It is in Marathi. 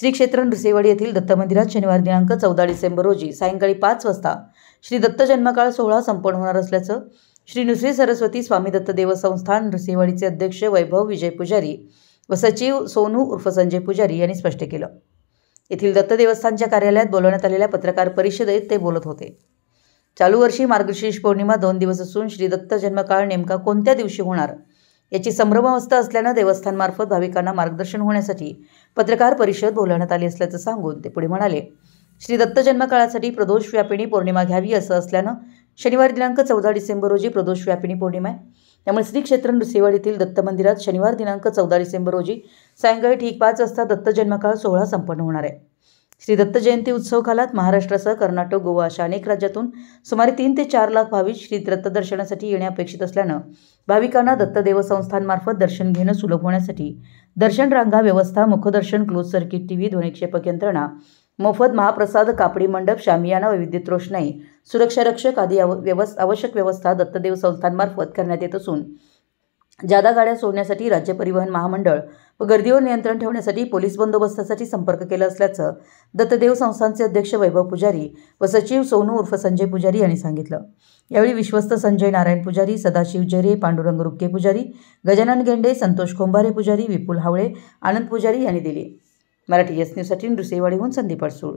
श्री क्षेत्र नृसिंहवाडी येथील दत्त मंदिरात शनिवार दिनांक 14 डिसेंबर रोजी सायंकाळी 5 वाजता श्री दत्त जन्मकाळ सोहळा संपन्न होणार असल्याचं श्री नृसिंह सरस्वती स्वामी दत्त देवस्थान नृसिंहवाडीचे अध्यक्ष वैभव विजय पुजारी व सचिव सोनू उर्फ संजय पुजारी यांनी स्पष्ट केलं। येथील दत्त देवस्थानच्या कार्यालयात बोलवण्यात आलेल्या पत्रकार परिषदेत ते बोलत होते। चालू वर्षी मार्गशीर्ष पौर्णिमा 2 दिवस असून श्री दत्त जन्मकाळ नेमका कोणत्या दिवशी होणार याची संभ्रमावस्था असल्यानं देवस्थानमार्फत भाविकांना मार्गदर्शन होण्यासाठी पत्रकार परिषद बोलवण्यात आली असल्याचं सांगून ते पुढे म्हणाले, श्री दत्त जन्मकाळासाठी प्रदोष व्यापिनी पौर्णिमा घ्यावी असं असल्यानं शनिवार दिनांक 14 डिसेंबर रोजी प्रदोष व्यापिनी पौर्णिमा आहे। त्यामुळे श्री क्षेत्र नृसिंहवाडीतील दत्त मंदिरात शनिवार दिनांक 14 डिसेंबर रोजी सायंकाळी ठीक 5 वाजता दत्त जन्मकाळ सोहळा संपन्न होणार आहे। श्री दत्त जयंती उत्सव कालात महाराष्ट्रासह कर्नाटक, गोवा अशा अनेक राज्यातून सुमारे 3 ते 4 लाख भाविक श्री दत्त दर्शनासाठी येणे अपेक्षित असल्यानं भाविकांना दत्त देवस्थानमार्फत दर्शन घेणं सुलभ होण्यासाठी दर्शन रांगा व्यवस्था, मुखदर्शन, क्लोज सर्किट टीव्ही, ध्वनिक्षेपक यंत्रणा, मोफत महाप्रसाद, कापडी मंडप, शामियाना, वैविध्यत रोषणाई, सुरक्षा रक्षक आदी आवश्यक व्यवस्था दत्त देवस्थानमार्फत करण्यात येत असून जादा गाड्या सोडण्यासाठी राज्य परिवहन महामंडळ व गर्दीवर नियंत्रण ठेवण्यासाठी पोलीस बंदोबस्तासाठी संपर्क केला असल्याचं दत्तदेव संस्थानचे अध्यक्ष वैभव पुजारी व सचिव सोनू उर्फ संजय पुजारी यांनी सांगितलं। यावेळी विश्वस्त संजय नारायण पुजारी, सदाशिव जरे, पांडुरंग रुक्के पुजारी, गजानन गेंडे, संतोष खोंबारे पुजारी, विपुल हावळे, आनंद पुजारी यांनी दिली। मराठी एस न्यूजसाठी नृसिंहवाडीहून संदीप अडसूळ।